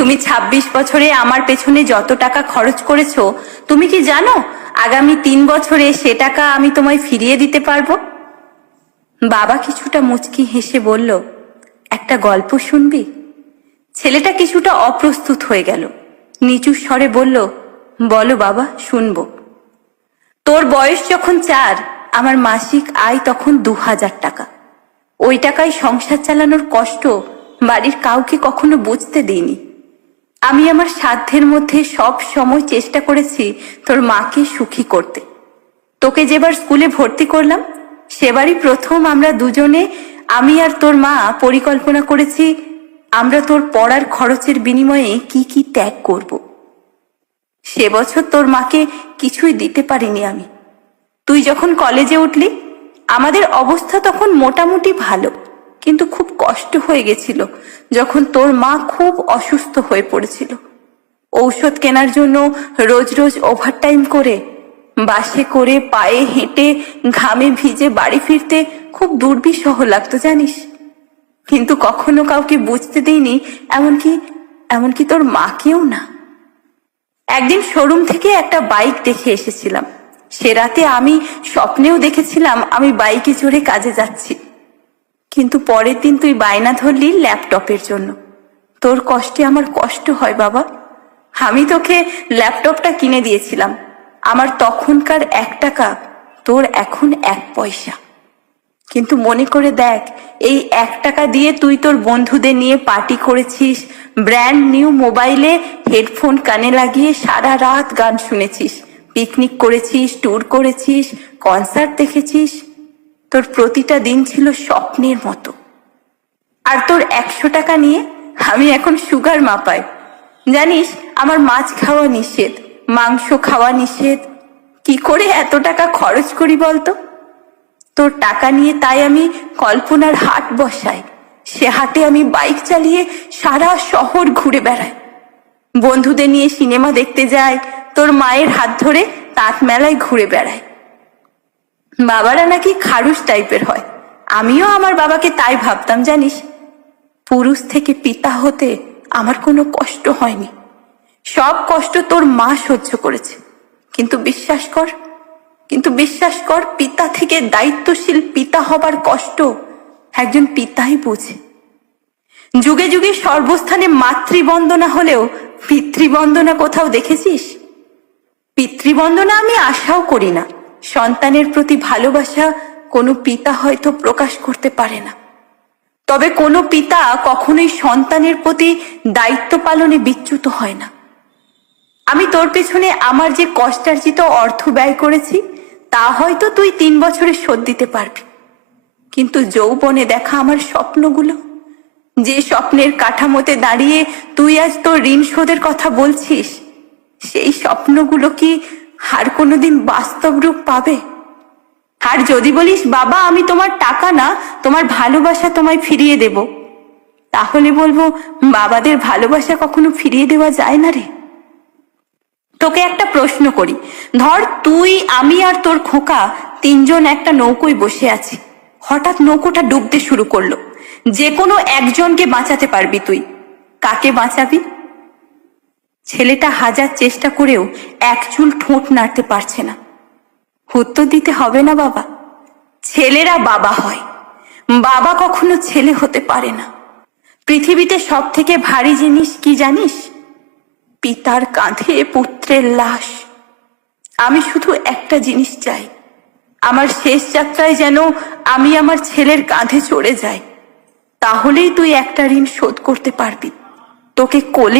তুমি ২৬ বছরে আমার পেছনে যত টাকা খরচ করেছো, তুমি কি জানো আগামী ৩ বছরে সে টাকা আমি তোমায় ফিরিয়ে দিতে পারবো? বাবা কিছুটা মুচকি হেসে বলল, একটা গল্প শুনবি? ছেলেটা কিছুটা অপ্রস্তুত হয়ে গেল। নিচু স্বরে বলল, বলো বাবা, শুনবো। তোর বয়স যখন ৪, আমার মাসিক আয় তখন ২০০০ টাকা। ওই টাকায় সংসার চালানোর কষ্ট বাড়ির কাউকে কখনো বুঝতে দিইনি। আমি আমার সাধ্যের মধ্যে সব সময় চেষ্টা করেছি তোর মাকে সুখী করতে। তোকে যেবার স্কুলে ভর্তি করলাম, সেবারই প্রথম আমরা দুজনে, আমি আর তোর মা, পরিকল্পনা করেছি আমরা তোর পড়ার খরচের বিনিময়ে কি কি ত্যাগ করব। সে বছর তোর মাকে কিছুই দিতে পারিনি আমি। তুই যখন কলেজে উঠলি, আমাদের অবস্থা তখন মোটামুটি ভালো, কিন্তু খুব কষ্ট হয়ে গেছিল যখন তোর মা খুব অসুস্থ হয়ে পড়েছিল। ঔষধ কেনার জন্য রোজ রোজ ওভারটাইম করে, বাসে করে, পায়ে হেঁটে, ঘামে ভিজে বাড়ি ফিরতে খুব দুর্বিষহ লাগতো জানিস। কিন্তু কখনো কাউকে বুঝতে দিইনি, এমনকি তোর মাকেও না। একদিন শোরুম থেকে একটা বাইক দেখে এসেছিলাম। সে রাতে আমি স্বপ্নেও দেখেছিলাম আমি বাইকে চড়ে কাজে যাচ্ছি। কিন্তু পরের দিন তুই বায়না ধরলি ল্যাপটপের জন্য। তোর কষ্টে আমার কষ্ট হয় বাবা। আমি তোকে ল্যাপটপটা কিনে দিয়েছিলাম। আমার তখনকার ১ টাকা, তোর এখন ১ পয়সা। কিন্তু মনে করে দেখ, এই ১ টাকা দিয়ে তুই তোর বন্ধুদের নিয়ে পার্টি করেছিস, ব্র্যান্ড নিউ মোবাইলে হেডফোন কানে লাগিয়ে সারা রাত গান শুনেছিস, পিকনিক করেছিস, ট্যুর করেছিস, কনসার্ট দেখেছিস। তোর প্রতিটা দিন ছিল স্বপ্নের মতো। আর তোর ১০০ টাকা নিয়ে আমি এখন সুগার মাপাই। জানিস, আমার মাছ খাওয়া নিষেধ, মাংস খাওয়া নিষেধ। কি করে এত টাকা খরচ করি বলতো? তোর টাকা নিয়ে তাই আমি কল্পনার হাট বসাই। সে হাটে আমি বাইক চালিয়ে সারা শহর ঘুরে বেড়াই, বন্ধুদের নিয়ে সিনেমা দেখতে যাই, তোর মায়ের হাত ধরে তাঁত মেলায় ঘুরে বেড়াই। বাবারা নাকি খারুস টাইপের হয়, আমিও আমার বাবাকে তাই ভাবতাম জানিস। পুরুষ থেকে পিতা হতে আমার কোনো কষ্ট হয়নি, সব কষ্ট তোর মা সহ্য করেছে। কিন্তু বিশ্বাস কর, পিতা থেকে দায়িত্বশীল পিতা হবার কষ্ট একজন পিতাই বোঝে। যুগে যুগে সর্বস্থানে মাতৃবন্দনা হলেও পিতৃবন্দনা কোথাও দেখেছিস? পিতৃবন্দনা আমি আশাও করি না। সন্তানের প্রতি ভালোবাসা কোনো পিতা হয়তো প্রকাশ করতে পারে না, তবে কোনো পিতা কখনোই সন্তানের প্রতি দায়িত্ব পালনে বিচ্যুত হয় না। আমি তোর পেছনে আমার যে কষ্টার্জিত অর্থ ব্যয় করেছি, তা হয়তো তুই ৩ বছরে শোধ দিতে পারবি। কিন্তু যৌবনে দেখা আমার স্বপ্নগুলো, যে স্বপ্নের কাঠামোতে দাঁড়িয়ে তুই আজ তোর ঋণ শোধের কথা বলছিস, সেই স্বপ্নগুলো কি আর কোনোদিন বাস্তব রূপ পাবে? আর যদি বলিস বাবা, আমি তোমার টাকা না, তোমার ভালোবাসা তোমায় ফিরিয়ে দেব, তাহলে বলবো, বাবাদের ভালোবাসা কখনো ফিরিয়ে দেওয়া যায় না রে। তোকে একটা প্রশ্ন করি, ধর তুই, আমি আর তোর খোকা ৩ জন একটা নৌকোয় বসে আছি। হঠাৎ নৌকোটা ডুবতে শুরু করলো। যে কোনো একজনকে বাঁচাতে পারবি তুই, কাকে বাঁচাবি? ছেলেটা হাজার চেষ্টা করেও এক চুল ঠোঁট নাড়তে পারছে না। উত্তর দিতে হবে না বাবা, ছেলেরা বাবা হয়, বাবা কখনো ছেলে হতে পারে না। পৃথিবীতে সব থেকে ভারী জিনিস কি জানিস? পিতার কাঁধে পুত্রের লাশ। আমি শুধু একটা জিনিস চাই, আমার শেষ যাত্রায় যেন আমি আমার ছেলের কাঁধে চড়ে যাই। তাহলেই তুই একটা ঋণ শোধ করতে পারবি। তোকে কোলে